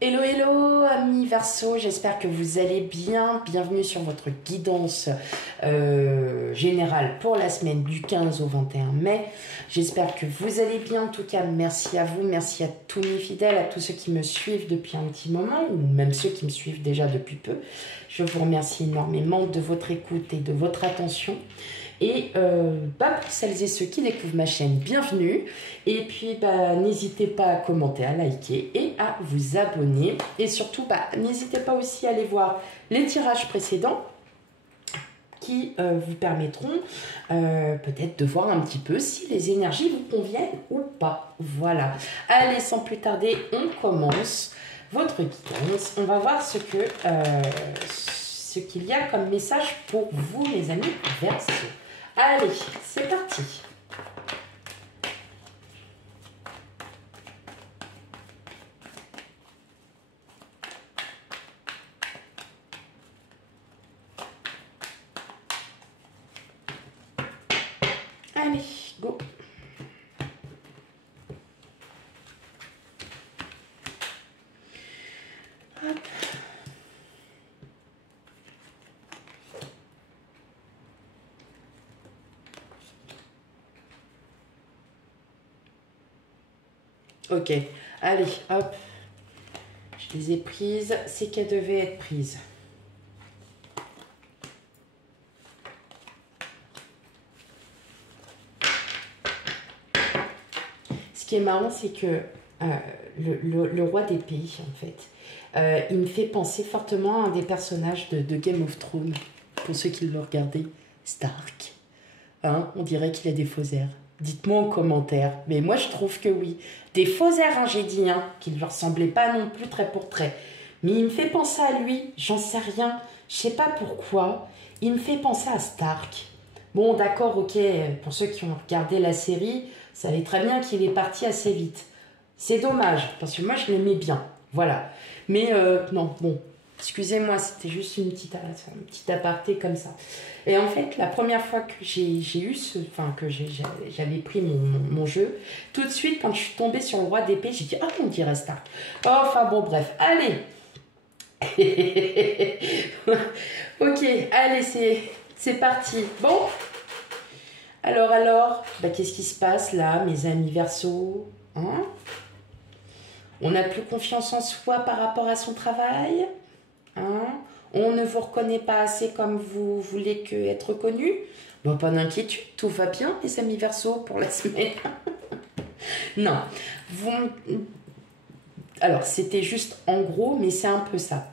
Hello, hello, amis Verseau, j'espère que vous allez bien. Bienvenue sur votre guidance générale pour la semaine du 15 au 21 mai. J'espère que vous allez bien. En tout cas, merci à vous, merci à tous mes fidèles, à tous ceux qui me suivent depuis un petit moment ou même ceux qui me suivent déjà depuis peu. Je vous remercie énormément de votre écoute et de votre attention. Et pour celles et ceux qui découvrent ma chaîne, bienvenue. Et puis n'hésitez pas à commenter, à liker et à vous abonner. Et surtout, n'hésitez pas aussi à aller voir les tirages précédents qui vous permettront peut-être de voir un petit peu si les énergies vous conviennent ou pas. Voilà. Allez, sans plus tarder, on commence votre guidance. On va voir ce qu'il y a comme message pour vous, les amis Verseau. Allez, c'est parti. Allez, go. Hop. Ok, allez, hop, je les ai prises, c'est qu'elles devaient être prises. Ce qui est marrant, c'est que le roi d'épée, en fait, il me fait penser fortement à un des personnages de Game of Thrones, pour ceux qui l'ont regardé, Stark. Hein, on dirait qu'il a des faux airs. Dites-moi en commentaire. Mais moi, je trouve que oui. Des faux airs, hein, j'ai dit, hein, qui ne lui ressemblaient pas non plus trait pour trait. Mais il me fait penser à lui. J'en sais rien. Je sais pas pourquoi. Il me fait penser à Stark. Bon, d'accord, ok. Pour ceux qui ont regardé la série, vous savez très bien qu'il est parti assez vite. C'est dommage, parce que moi, je l'aimais bien. Voilà. Mais non, bon. Excusez-moi, c'était juste une petite aparté comme ça. Et en fait, la première fois que j'ai eu j'avais pris mon jeu, tout de suite, quand je suis tombée sur le roi d'épée, j'ai dit, ah, on dirait Stark. Oh, enfin bon, bref, allez. Ok, allez, c'est parti. Bon, alors, qu'est-ce qui se passe là, mes amis Verseau, hein? On n'a plus confiance en soi par rapport à son travail, hein? On ne vous reconnaît pas assez comme vous voulez être reconnu. Bon, pas d'inquiétude, tout va bien, les amis Verseau, pour la semaine. Non, alors c'était juste en gros, mais c'est un peu ça.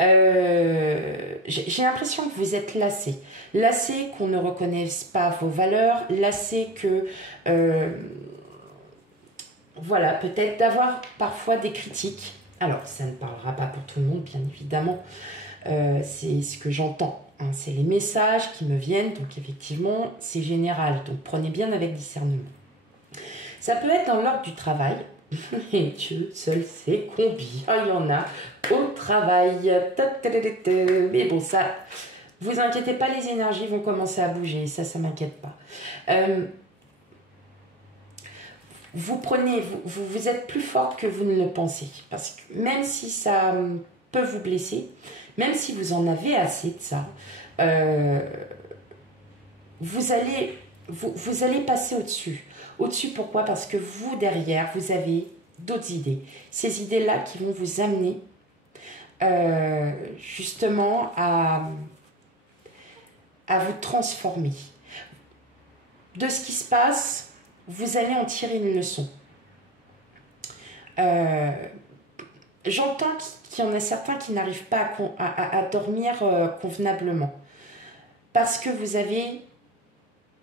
J'ai l'impression que vous êtes lassé. Lassé qu'on ne reconnaisse pas vos valeurs, lassé que... voilà, peut-être d'avoir parfois des critiques. Alors, ça ne parlera pas pour tout le monde, bien évidemment. C'est ce que j'entends. Hein. C'est les messages qui me viennent. Donc, effectivement, c'est général. Donc, prenez bien avec discernement. Ça peut être dans l'ordre du travail. Et Dieu seul sait combien il y en a au travail. Mais bon, ça, vous inquiétez pas, les énergies vont commencer à bouger. Ça m'inquiète pas. Vous êtes plus forte que vous ne le pensez. Parce que même si ça peut vous blesser, même si vous en avez assez de ça, vous allez passer au-dessus. Au-dessus, pourquoi? Parce que vous, derrière, vous avez d'autres idées. Ces idées-là qui vont vous amener justement à vous transformer. De ce qui se passe, vous allez en tirer une leçon. J'entends qu'il y en a certains qui n'arrivent pas à dormir convenablement parce que vous avez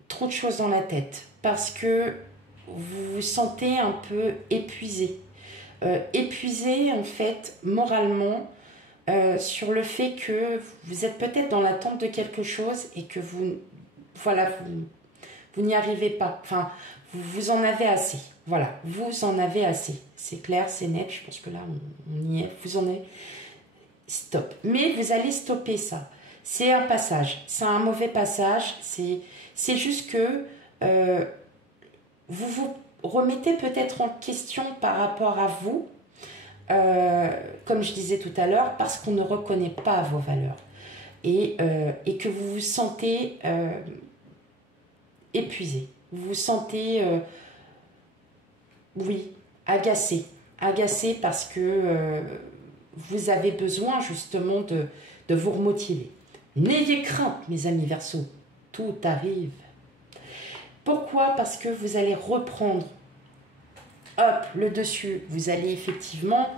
trop de choses dans la tête, parce que vous vous sentez un peu épuisé. Épuisé, en fait, moralement, sur le fait que vous êtes peut-être dans l'attente de quelque chose et que vous n'y arrivez pas. Enfin, vous en avez assez. Voilà, vous en avez assez. C'est clair, c'est net, je pense que là, on y est. Vous en avez... Stop. Mais vous allez stopper ça. C'est un passage. C'est un mauvais passage. C'est juste que vous vous remettez peut-être en question par rapport à vous. comme je disais tout à l'heure, parce qu'on ne reconnaît pas vos valeurs et que vous vous sentez épuisé, vous vous sentez, oui, agacé. Agacé parce que vous avez besoin justement de vous remotiver. N'ayez crainte, mes amis Verseaux, tout arrive. Pourquoi? Parce que vous allez reprendre, hop, le dessus. Vous allez effectivement,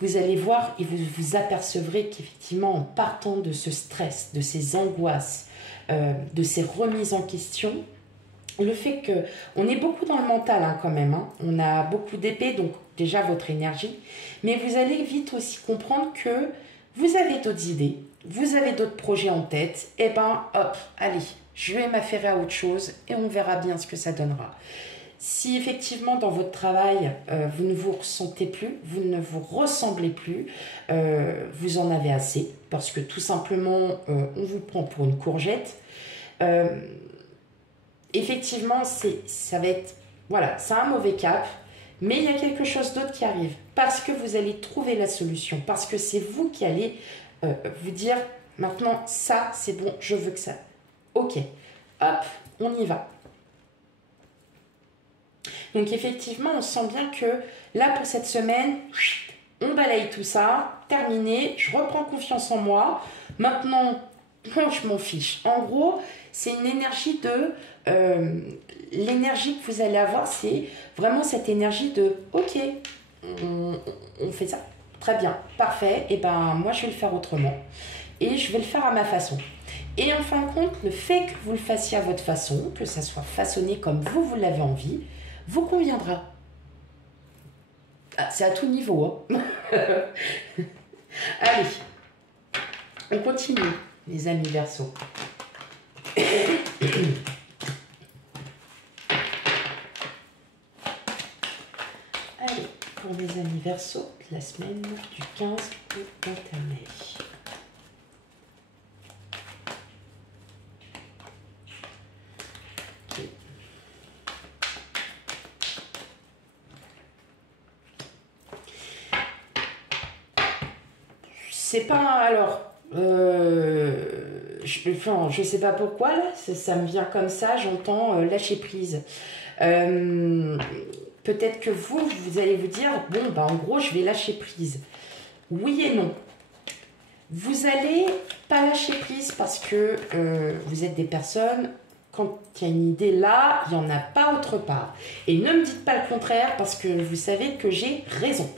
vous allez voir et vous vous apercevrez qu'effectivement, en partant de ce stress, de ces angoisses, de ces remises en question, le fait qu'on est beaucoup dans le mental hein, quand même, hein. On a beaucoup d'épée, donc déjà votre énergie, mais vous allez vite aussi comprendre que vous avez d'autres idées, vous avez d'autres projets en tête, et ben hop, allez, je vais m'affairer à autre chose et on verra bien ce que ça donnera. Si effectivement dans votre travail, vous ne vous ressentez plus, vous ne vous ressemblez plus, vous en avez assez, parce que tout simplement, on vous prend pour une courgette, effectivement, ça va être, voilà, c'est un mauvais cap, mais il y a quelque chose d'autre qui arrive, parce que vous allez trouver la solution, parce que c'est vous qui allez vous dire, maintenant, ça, c'est bon, je veux que ça. Ok, hop, on y va. Donc effectivement, on sent bien que là, pour cette semaine, on balaye tout ça, terminé, je reprends confiance en moi. Maintenant, je m'en fiche. En gros, c'est une énergie de... l'énergie que vous allez avoir, c'est vraiment cette énergie de « Ok, on fait ça. Très bien, parfait. Et ben moi, je vais le faire autrement. Et je vais le faire à ma façon. » Et en fin de compte, le fait que vous le fassiez à votre façon, que ça soit façonné comme vous l'avez envie, vous conviendra. Ah, c'est à tout niveau. Hein. Allez, on continue, les amis Verseaux. Allez, pour les amis Verseaux, la semaine du 15 au 21 mai. C'est pas... Alors, je sais pas pourquoi, là, ça me vient comme ça, j'entends lâcher prise. Peut-être que vous allez vous dire, bon, bah, en gros, je vais lâcher prise. Oui et non. Vous allez pas lâcher prise parce que vous êtes des personnes, quand il y a une idée là, il n'y en a pas autre part. Et ne me dites pas le contraire parce que vous savez que j'ai raison.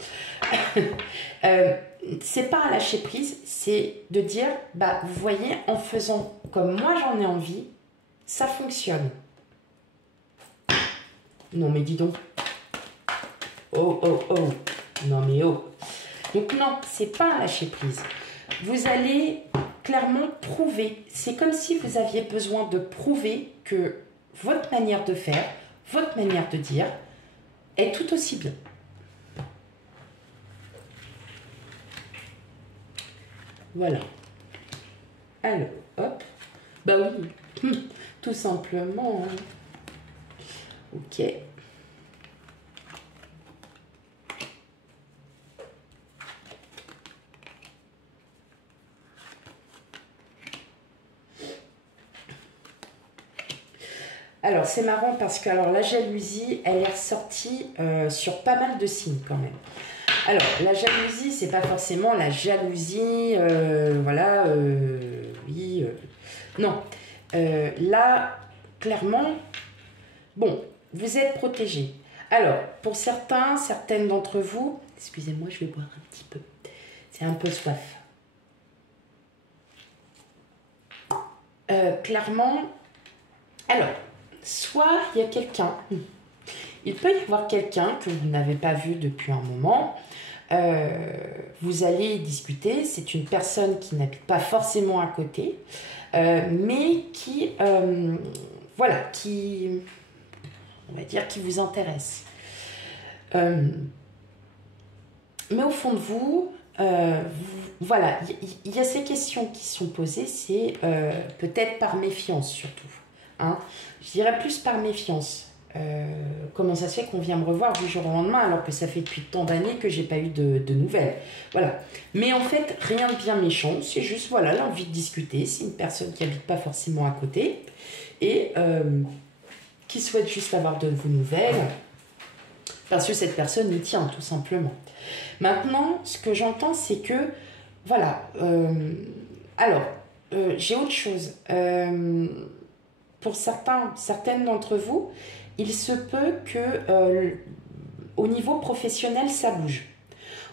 C'est pas un lâcher prise, c'est de dire, bah, vous voyez, en faisant comme moi j'en ai envie, ça fonctionne. Non mais dis donc. Oh, oh, oh. Non mais oh. Donc non, c'est pas un lâcher prise. Vous allez clairement prouver. C'est comme si vous aviez besoin de prouver que votre manière de faire, votre manière de dire, est tout aussi bien. Voilà. Alors, hop. Bah oui, tout simplement. Ok. Alors, c'est marrant parce que alors, la jalousie, elle est ressortie sur pas mal de signes quand même. Alors, la jalousie, c'est pas forcément la jalousie, voilà, oui, non. Là, clairement, bon, vous êtes protégés. Alors, pour certaines d'entre vous, excusez-moi, je vais boire un petit peu. C'est un peu soif. Clairement, alors, soit il y a quelqu'un, il peut y avoir quelqu'un que vous n'avez pas vu depuis un moment. Vous allez discuter, c'est une personne qui n'habite pas forcément à côté, mais qui, voilà, qui, on va dire, qui vous intéresse. Mais au fond de vous, voilà, il y a ces questions qui sont posées, c'est peut-être par méfiance surtout. Hein. Je dirais plus par méfiance. comment ça se fait qu'on vient me revoir du jour au lendemain alors que ça fait depuis tant d'années que j'ai pas eu de nouvelles. Voilà. Mais en fait, rien de bien méchant, c'est juste voilà l'envie de discuter. C'est une personne qui habite pas forcément à côté et qui souhaite juste avoir de vos nouvelles parce que cette personne y tient tout simplement. Maintenant, ce que j'entends, c'est que voilà. J'ai autre chose. Pour certaines d'entre vous, il se peut que au niveau professionnel, ça bouge.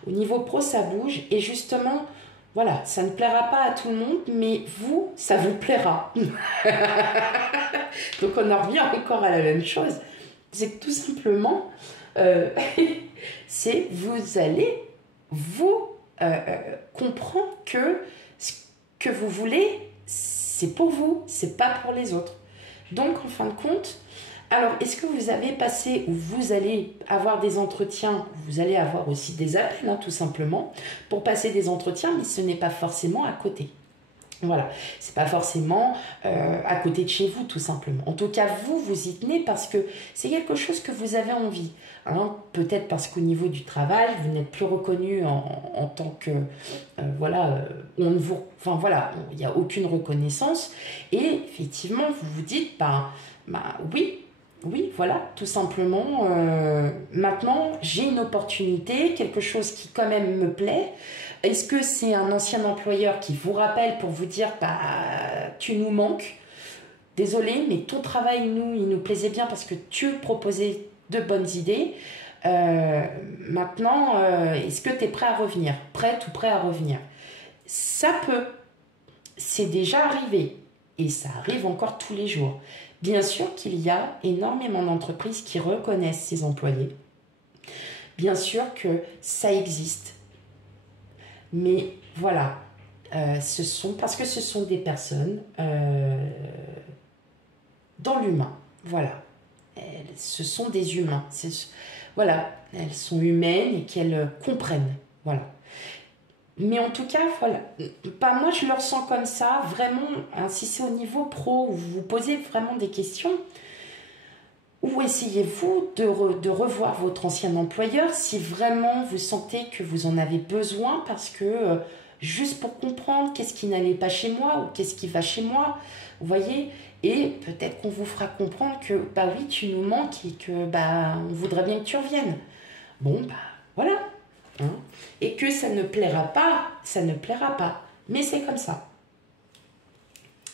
Au niveau pro, ça bouge. Et justement, voilà, ça ne plaira pas à tout le monde, mais vous, ça vous plaira. Donc on en revient encore à la même chose. C'est que tout simplement, c'est vous allez vous comprendre que ce que vous voulez, c'est pour vous, c'est pas pour les autres. Donc, en fin de compte, alors, est-ce que vous avez passé ou vous allez avoir des entretiens, vous allez avoir aussi des appels, hein, tout simplement, pour passer des entretiens, mais ce n'est pas forcément à côté. Voilà, c'est pas forcément à côté de chez vous, tout simplement. En tout cas, vous y tenez parce que c'est quelque chose que vous avez envie. Hein, peut-être parce qu'au niveau du travail, vous n'êtes plus reconnu en tant que... on ne vous... Enfin, voilà, il n'y a aucune reconnaissance. Et effectivement, vous vous dites, oui, voilà, tout simplement, maintenant, j'ai une opportunité, quelque chose qui quand même me plaît. Est-ce que c'est un ancien employeur qui vous rappelle pour vous dire tu nous manques, désolé, mais ton travail, il nous plaisait bien parce que tu proposais de bonnes idées. Maintenant, est-ce que tu es prêt à revenir? Prête ou prêt à revenir? Ça peut. C'est déjà arrivé. Et ça arrive encore tous les jours. Bien sûr qu'il y a énormément d'entreprises qui reconnaissent ces employés. Bien sûr que ça existe. Mais voilà, parce que ce sont des personnes dans l'humain. Voilà, ce sont des humains. Voilà, elles sont humaines et qu'elles comprennent. Voilà. Mais en tout cas, voilà, moi je le ressens comme ça, vraiment, hein, si c'est au niveau pro, où vous vous posez vraiment des questions, ou essayez-vous de revoir votre ancien employeur si vraiment vous sentez que vous en avez besoin parce que juste pour comprendre qu'est-ce qui n'allait pas chez moi ou qu'est-ce qui va chez moi, vous voyez, et peut-être qu'on vous fera comprendre que oui, tu nous manques et que on voudrait bien que tu reviennes. Bon, voilà. Hein, et que ça ne plaira pas, mais c'est comme ça.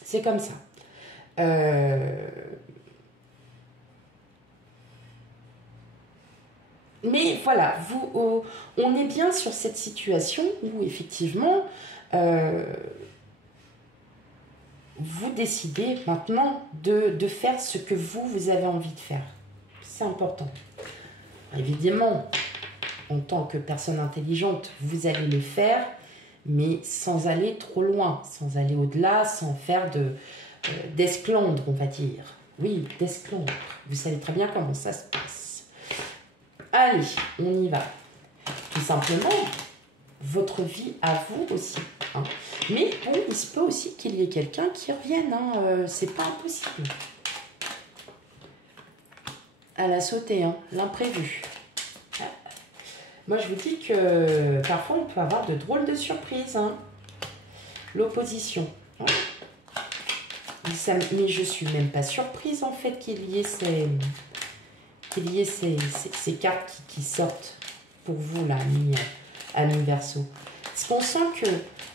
C'est comme ça. Mais voilà, on est bien sur cette situation où effectivement, vous décidez maintenant de faire ce que vous avez envie de faire. C'est important. Évidemment, en tant que personne intelligente, vous allez le faire, mais sans aller trop loin, sans aller au-delà, sans faire d'esclandre, on va dire. Oui, d'esclandre. Vous savez très bien comment ça se passe. Allez, on y va. Tout simplement, votre vie à vous aussi. Hein. Mais bon, il se peut aussi qu'il y ait quelqu'un qui revienne. Hein. C'est pas impossible. Elle a sauté, hein, l'imprévu. Moi, je vous dis que parfois, on peut avoir de drôles de surprises. Hein. L'opposition. Hein. Mais je suis même pas surprise, en fait, qu'il y ait ces cartes qui sortent pour vous, là, amis Verseau. Parce qu'on sent que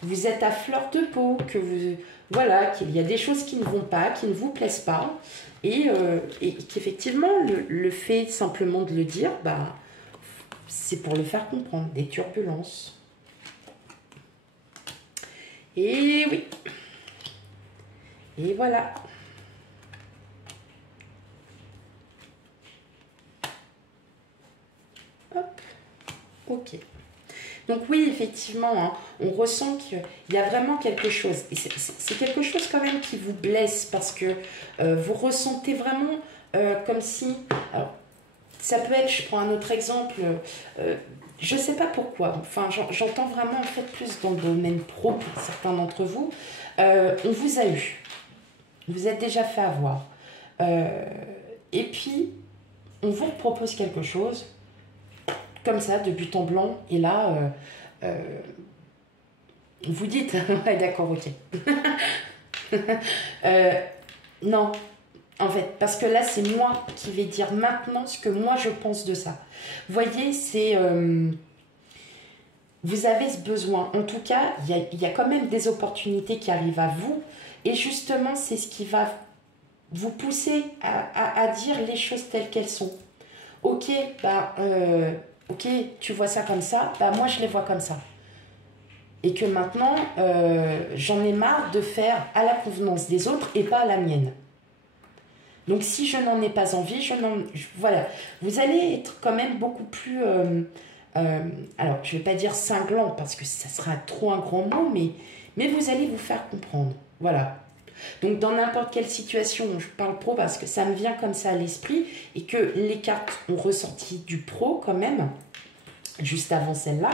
vous êtes à fleur de peau, qu'il y a des choses qui ne vont pas, qui ne vous plaisent pas, et qu'effectivement, le fait simplement de le dire, c'est pour le faire comprendre, des turbulences. Et oui. Et voilà. Hop. Ok. Donc oui, effectivement, hein, on ressent qu'il y a vraiment quelque chose. Et c'est quelque chose quand même qui vous blesse parce que vous ressentez vraiment comme si... Alors, ça peut être, je prends un autre exemple, je ne sais pas pourquoi, enfin j'entends vraiment en fait plus dans le domaine pro pour certains d'entre vous, on vous a eu, vous êtes déjà fait avoir, et puis on vous propose quelque chose, comme ça, de but en blanc, et là, vous dites, ouais, d'accord, ok. Non, en fait, parce que là, c'est moi qui vais dire maintenant ce que moi je pense de ça. Vous voyez, c'est... vous avez ce besoin. En tout cas, il y a quand même des opportunités qui arrivent à vous. Et justement, c'est ce qui va vous pousser à dire les choses telles qu'elles sont. Ok, ok, tu vois ça comme ça, bah moi je les vois comme ça. Et que maintenant, j'en ai marre de faire à la convenance des autres et pas à la mienne. Donc si je n'en ai pas envie, voilà. Vous allez être quand même beaucoup plus... alors, je ne vais pas dire cinglant, parce que ça sera trop un grand mot, mais vous allez vous faire comprendre. Voilà. Donc, dans n'importe quelle situation, je parle pro parce que ça me vient comme ça à l'esprit, et que les cartes ont ressorti du pro quand même, juste avant celle-là.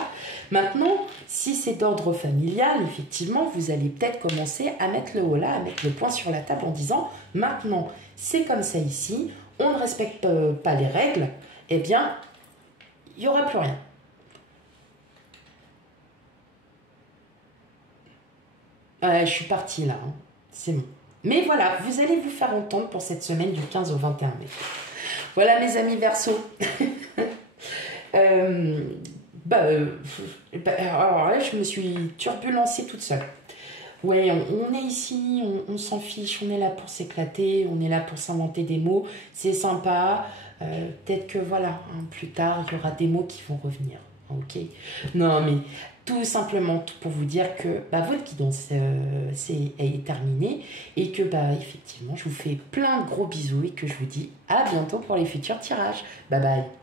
Maintenant, si c'est d'ordre familial, effectivement, vous allez peut-être commencer à mettre le holà, à mettre le point sur la table en disant, maintenant, c'est comme ça ici, on ne respecte pas les règles, eh bien, il n'y aura plus rien. Je suis partie là, hein. C'est bon. Mais voilà, vous allez vous faire entendre pour cette semaine du 15 au 21 mai. Voilà mes amis Verseau. Alors là, je me suis turbulencée toute seule. Ouais, on est ici, on s'en fiche, on est là pour s'éclater, on est là pour s'inventer des mots, c'est sympa. Peut-être que voilà, hein, plus tard, il y aura des mots qui vont revenir. Ok. Non, mais tout simplement pour vous dire que votre guidance est terminée et que effectivement, je vous fais plein de gros bisous et que je vous dis à bientôt pour les futurs tirages. Bye bye.